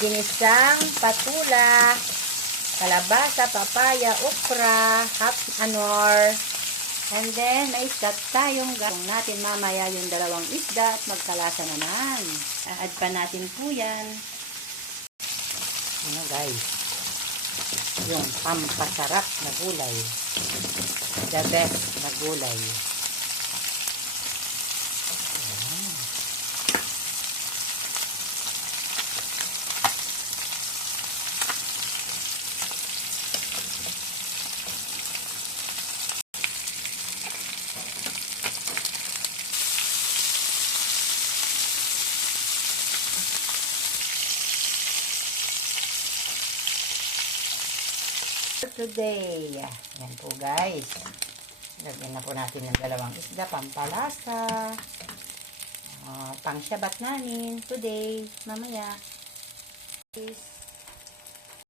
Ginisang patula, kalabasa, papaya, okra, half anor. And then, may isda tayong gawin natin mamaya yung dalawang isda at magkalasa naman. Add pa natin po yan. Ano guys? Yung pampasarap na gulay. The best na gulay. Today. Yan po guys. Lagyan na po natin ng dalawang isda, pampalasa. Pang syabat namin today, mamaya.